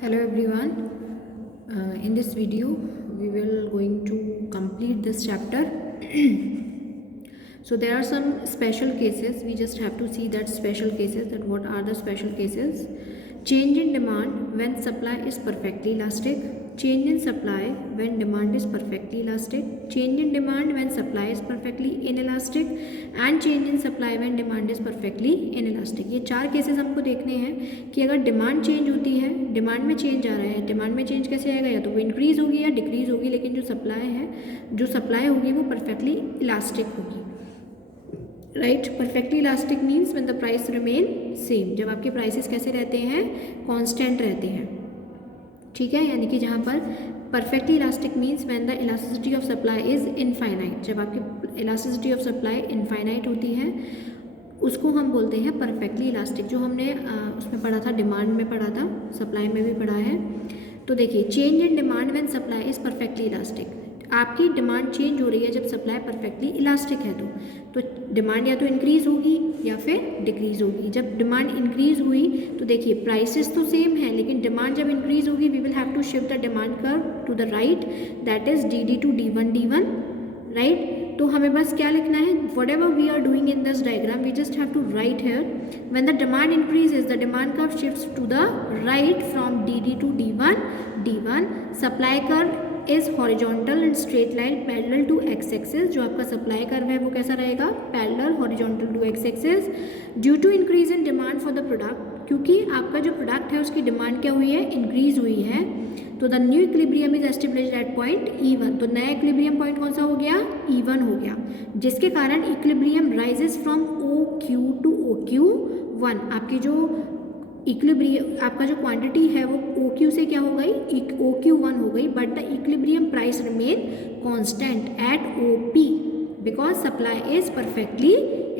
Hello everyone. In this video we will going to complete this chapter. So there are some special cases. We just have to see that special cases, that what are the special cases. Change in demand when supply is perfectly elastic. Change in supply when demand is perfectly elastic. Change in demand when supply is perfectly inelastic. And change in supply when demand is perfectly inelastic. ये चार cases हमको देखने हैं कि अगर demand change होती है, demand में चेंज आ रहा है, डिमांड में चेंज कैसे आएगा, या तो वो इंक्रीज़ होगी या डिक्रीज़ होगी, लेकिन जो सप्लाई होगी वो परफेक्टली इलास्टिक होगी. Right, perfectly elastic means when the price remain same, जब आपके प्राइसेस कैसे रहते हैं, कॉन्स्टेंट रहते हैं. ठीक है, यानी कि जहाँ पर perfectly elastic means when the elasticity of supply is infinite, जब आपकी इलास्टिसिटी ऑफ सप्लाई इनफाइनाइट होती है उसको हम बोलते हैं परफेक्टली इलास्टिक. जो हमने उसमें पढ़ा था, डिमांड में पढ़ा था, सप्लाई में भी पढ़ा है. तो देखिए, change in demand when supply is perfectly elastic. आपकी डिमांड चेंज हो रही है जब सप्लाई परफेक्टली इलास्टिक है तो डिमांड या तो इंक्रीज़ होगी या फिर डिक्रीज़ होगी. जब डिमांड इंक्रीज़ हुई तो देखिए प्राइसेस तो सेम है, लेकिन डिमांड जब इंक्रीज़ होगी we will have to shift the demand curve to the right, that is D to D1, right. तो हमें बस क्या लिखना है, whatever we are doing in this diagram we just have to write here when the demand increases the demand curve shifts to the right from D to D1. Supply curve is horizontal and straight line parallel to x axis. जो आपका supply curve है वो कैसा रहेगा, parallel horizontal to x axis. Due to increase in demand for the product, क्योंकि आपका जो product है उसकी डिमांड क्या हुई है, इंक्रीज हुई है, तो the new equilibrium is established at point E1. तो नया इक्विलिब्रियम पॉइंट कौन सा हो गया, E1 हो गया, जिसके कारण equilibrium rises from OQ to OQ1. आपकी जो इक्विलिब्रियम, आपका जो क्वांटिटी है वो OQ से क्या हो गई, OQ1 हो गई, but the equilibrium price remain constant eight OP because supply is perfectly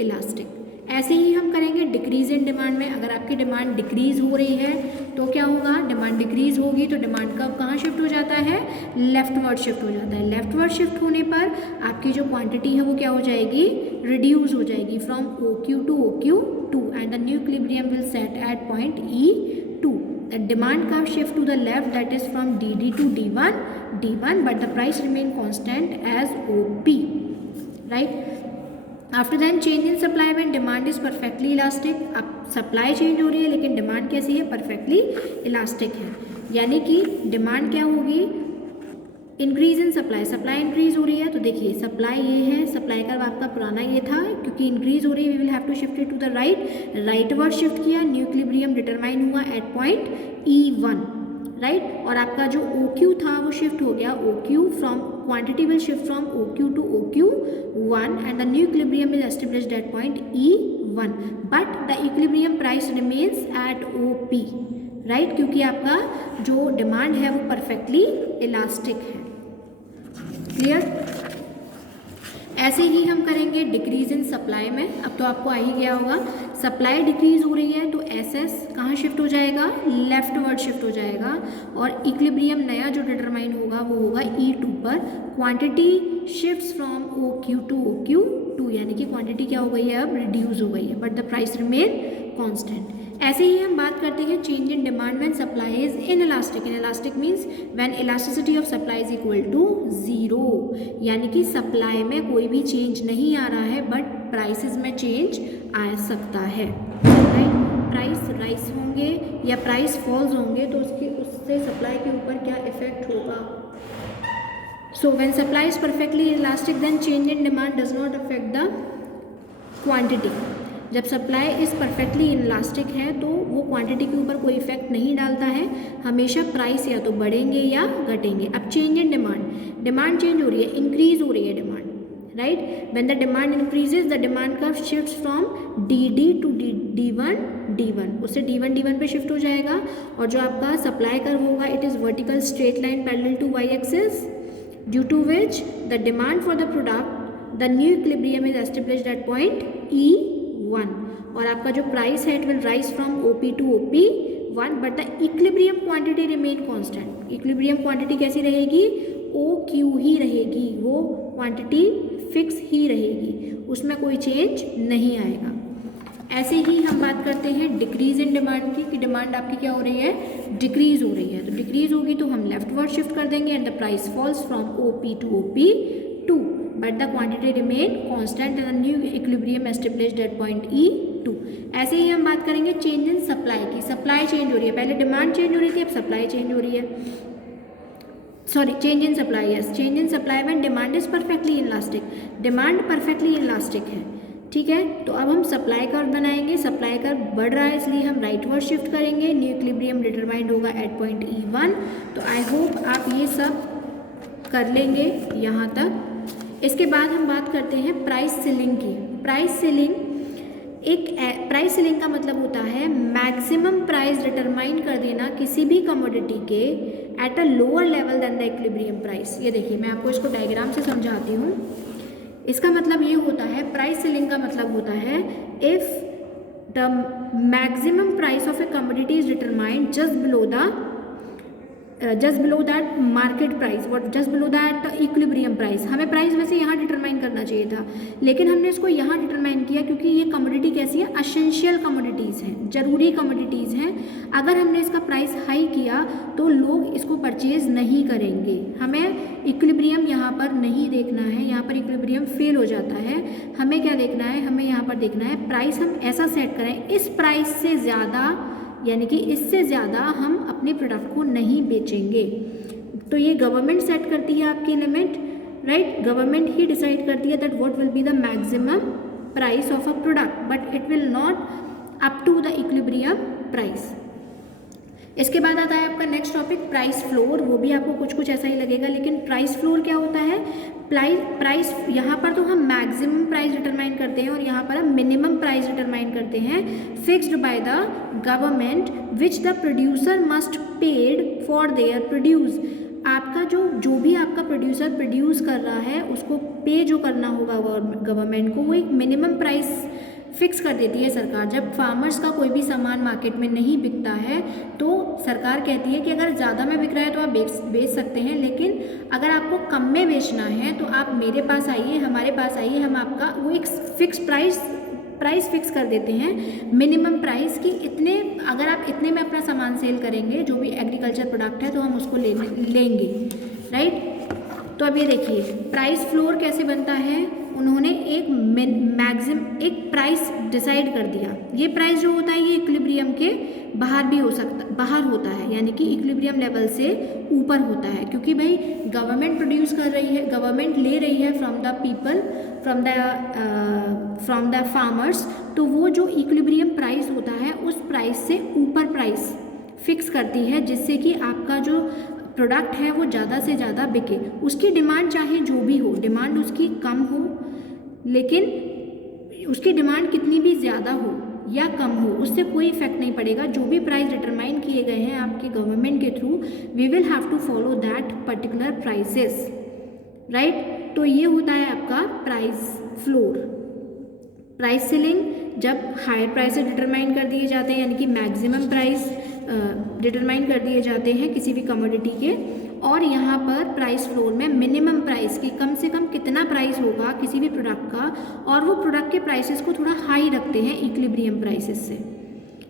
elastic. ऐसे ही हम करेंगे डिक्रीज इन डिमांड में. अगर आपकी डिमांड डिक्रीज हो रही है तो क्या होगा, डिमांड डिक्रीज होगी तो डिमांड कब कहाँ शिफ्ट हो जाता है, लेफ्टवर्ड शिफ्ट हो जाता है. लेफ्टवर्ड शिफ्ट होने पर आपकी जो क्वांटिटी है वो क्या हो जाएगी, रिड्यूस हो जाएगी from OQ to OQ2 and the new equilibrium will set at point E2. The demand curve shift to the left, that is from DD to D1, but the price remain constant as OP, right. After then change in supply when demand is perfectly elastic. अब supply change हो रही है लेकिन demand कैसी है, perfectly elastic है, यानी कि डिमांड क्या होगी, increase in supply, supply increase हो रही है. तो देखिए सप्लाई ये है, सप्लाई का आपका पुराना ये था, क्योंकि इंक्रीज हो रही है we will have to shift it to the right, rightward shift किया, न्यू इक्विलिब्रियम डिटरमाइन हुआ एट पॉइंट E1, राइट. और आपका जो OQ था वो शिफ्ट हो गया, OQ from quantity will shift from OQ to OQ1 and the new equilibrium is established at point E1, but the equilibrium price remains at OP, right, क्योंकि आपका जो डिमांड है वो परफेक्टली इलास्टिक है. क्लियर. ऐसे ही हम करेंगे डिक्रीज इन सप्लाई में. अब तो आपको आ ही गया होगा, सप्लाई डिक्रीज हो रही है तो SS कहाँ शिफ्ट हो जाएगा, लेफ्टवर्ड शिफ्ट हो जाएगा, और इक्विलिब्रियम नया जो डिटरमाइन होगा वो होगा E2 पर. Quantity shifts from OQ to OQ2, यानी कि क्वांटिटी क्या हो गई है, अब रिड्यूस हो गई है, but the price remain constant. ऐसे ही हम बात करते हैं change in demand when supply is inelastic. Inelastic means when elasticity of supply is equal to 0, यानी कि सप्लाई में कोई भी चेंज नहीं आ रहा है बट प्राइसेस में चेंज आ सकता है, राइट. प्राइस राइज होंगे या प्राइस फॉल्स होंगे तो उससे सप्लाई के ऊपर क्या इफेक्ट होगा. So when supply is perfectly elastic then change in demand does not affect the quantity. जब सप्लाई इज़ परफेक्टली इलास्टिक है तो वो क्वांटिटी के ऊपर कोई इफेक्ट नहीं डालता है, हमेशा प्राइस या तो बढ़ेंगे या घटेंगे. अब चेंज इन डिमांड चेंज हो रही है, इंक्रीज हो रही है demand, right. When the demand increases the demand curve shifts from DD to D1, उससे D1 पे शिफ्ट हो जाएगा, और जो आपका सप्लाई कर्व होगा it is vertical straight line parallel to Y axis, due to which the demand for the product the new equilibrium is established at point E1, और आपका जो प्राइस है it will rise from OP to OP1, but the equilibrium quantity remain constant. Equilibrium quantity कैसी रहेगी, OQ ही रहेगी, वो quantity fix ही रहेगी, उसमें कोई चेंज नहीं आएगा. ऐसे ही हम बात करते हैं डिक्रीज इन डिमांड की, कि डिमांड आपकी क्या हो रही है, डिक्रीज हो रही है। तो डिक्रीज होगी तो हम लेफ्टवर्ड शिफ्ट कर देंगे and the price falls from OP to OP2 but the quantity remain constant and new equilibrium established at point E2। ऐसे ही हम बात करेंगे चेंज इन सप्लाई की, सप्लाई चेंज हो रही है, पहले डिमांड चेंज हो रही थी, अब सप्लाई चेंज हो रही है, sorry change in supply, yes change in supply when demand is perfectly elastic, demand perfectly elastic है, ठीक है। तो अब हम सप्लाई कर्व बनाएंगे, सप्लाई कर्व बढ़ रहा है इसलिए हम राइटवर्ड शिफ्ट करेंगे, न्यू इक्विलिब्रियम डिटरमाइंड होगा एट पॉइंट E1। तो आई होप आप ये सब कर लेंगे यहाँ तक। इसके बाद हम बात करते हैं प्राइस सीलिंग की। प्राइस सीलिंग प्राइस सीलिंग का मतलब होता है मैक्सिमम प्राइस डिटरमाइन कर देना किसी भी कमोडिटी के at a lower level than the equilibrium price. ये देखिए मैं आपको इसको डायग्राम से समझाती हूँ। इसका मतलब ये होता है, प्राइस सीलिंग का मतलब होता है if the maximum price of A commodity is determined just below that market price, just below that equilibrium price. हमें प्राइस वैसे यहाँ डिटरमाइन करना चाहिए था, लेकिन हमने इसको यहाँ डिटरमाइन किया क्योंकि ये कमोडिटी कैसी है, एसेंशियल कमोडिटीज़ हैं, ज़रूरी कमोडिटीज़ हैं। अगर हमने इसका प्राइस हाई किया तो लोग इसको परचेज नहीं करेंगे। हमें इक्विलिब्रियम यहाँ पर नहीं देखना है, यहाँ पर इक्विलिब्रियम फेल हो जाता है। हमें क्या देखना है, हमें यहाँ पर देखना है प्राइस हम ऐसा सेट करें इस प्राइस से ज़्यादा, यानी कि इससे ज़्यादा हम अपने प्रोडक्ट को नहीं बेचेंगे। तो ये गवर्नमेंट सेट करती है आपकी लिमिट, राइट। गवर्नमेंट ही डिसाइड करती है that what will be the maximum price of a product, but it will not up to the equilibrium price. इसके बाद आता है आपका नेक्स्ट टॉपिक प्राइस फ्लोर। वो भी आपको कुछ कुछ ऐसा ही लगेगा, लेकिन प्राइस फ्लोर क्या होता है, प्राइस यहाँ पर तो हम मैक्सिमम प्राइस डिटरमाइन करते हैं और यहाँ पर हम मिनिमम प्राइस डिटरमाइन करते हैं fixed by the government which the producer must paid for their produce. आपका जो भी आपका प्रोड्यूसर प्रोड्यूस कर रहा है उसको पे जो करना होगा गवर्नमेंट को, वो एक मिनिमम प्राइस फिक्स कर देती है सरकार। जब फार्मर्स का कोई भी सामान मार्केट में नहीं बिकता है तो सरकार कहती है कि अगर ज़्यादा में बिक रहा है तो आप बेच सकते हैं, लेकिन अगर आपको कम में बेचना है तो आप मेरे पास आइए, हमारे पास आइए, हम आपका वो एक फिक्स प्राइस फिक्स कर देते हैं, मिनिमम प्राइस की इतने, अगर आप इतने में अपना सामान सेल करेंगे जो भी एग्रीकल्चर प्रोडक्ट है तो हम उसको लेंगे, राइट। तो अब ये देखिए प्राइस फ्लोर कैसे बनता है, उन्होंने एक प्राइस डिसाइड कर दिया। ये प्राइस जो होता है ये इक्विलिब्रियम के बाहर होता है, यानी कि इक्विलिब्रियम लेवल से ऊपर होता है, क्योंकि भाई गवर्नमेंट प्रोड्यूस कर रही है, गवर्नमेंट ले रही है from the people, from the farmers. तो वो जो इक्विलिब्रियम प्राइस होता है उस प्राइस से ऊपर प्राइस फिक्स करती है, जिससे कि आपका जो प्रोडक्ट है वो ज़्यादा से ज़्यादा बिके। उसकी डिमांड चाहे जो भी हो, डिमांड उसकी कम हो, लेकिन उसकी डिमांड कितनी भी ज़्यादा हो या कम हो उससे कोई इफेक्ट नहीं पड़ेगा। जो भी प्राइस डिटरमाइन किए गए हैं आपके गवर्नमेंट के through, we will have to follow that particular prices, right. तो ये होता है आपका प्राइस फ्लोर। प्राइस सीलिंग जब हायर प्राइसेस डिटरमाइन कर दिए जाते हैं, यानी कि मैक्सिमम प्राइस डिटरमाइन कर दिए जाते हैं किसी भी कमोडिटी के, और यहाँ पर प्राइस फ्लोर में मिनिमम प्राइस की कम से कम कितना प्राइस होगा किसी भी प्रोडक्ट का, और वो प्रोडक्ट के प्राइसेस को थोड़ा हाई रखते हैं इक्विलिब्रियम प्राइसेस से,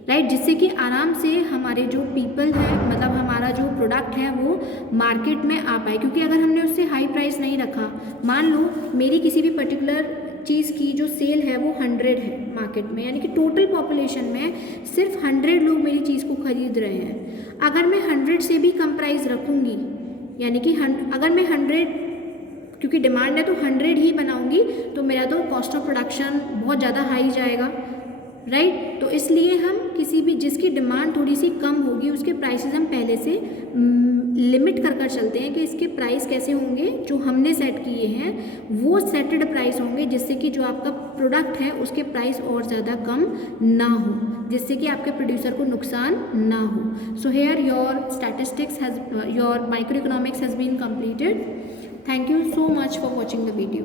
राइट, जिससे कि आराम से हमारे जो पीपल है, मतलब हमारा जो प्रोडक्ट है वो मार्केट में आ पाए। क्योंकि अगर हमने उससे हाई प्राइस नहीं रखा, मान लो मेरी किसी भी पर्टिकुलर चीज़ की जो सेल है वो 100 है मार्केट में, यानी कि टोटल पॉपुलेशन में सिर्फ 100 लोग मेरी चीज़ को खरीद रहे हैं। अगर मैं 100 से भी कम प्राइस रखूँगी, यानी कि अगर मैं 100, क्योंकि डिमांड है तो 100 ही बनाऊँगी, तो मेरा तो कॉस्ट ऑफ प्रोडक्शन बहुत ज़्यादा हाई जाएगा, राइट। तो इसलिए हम किसी भी जिसकी डिमांड थोड़ी सी कम होगी उसके प्राइसेस हम पहले से लिमिट कर चलते हैं कि इसके प्राइस कैसे होंगे, जो हमने सेट किए हैं वो सेटेड प्राइस होंगे, जिससे कि जो आपका प्रोडक्ट है उसके प्राइस और ज़्यादा कम ना हो, जिससे कि आपके प्रोड्यूसर को नुकसान ना हो। So here your micro economics has been completed. Thank you so much for watching the video.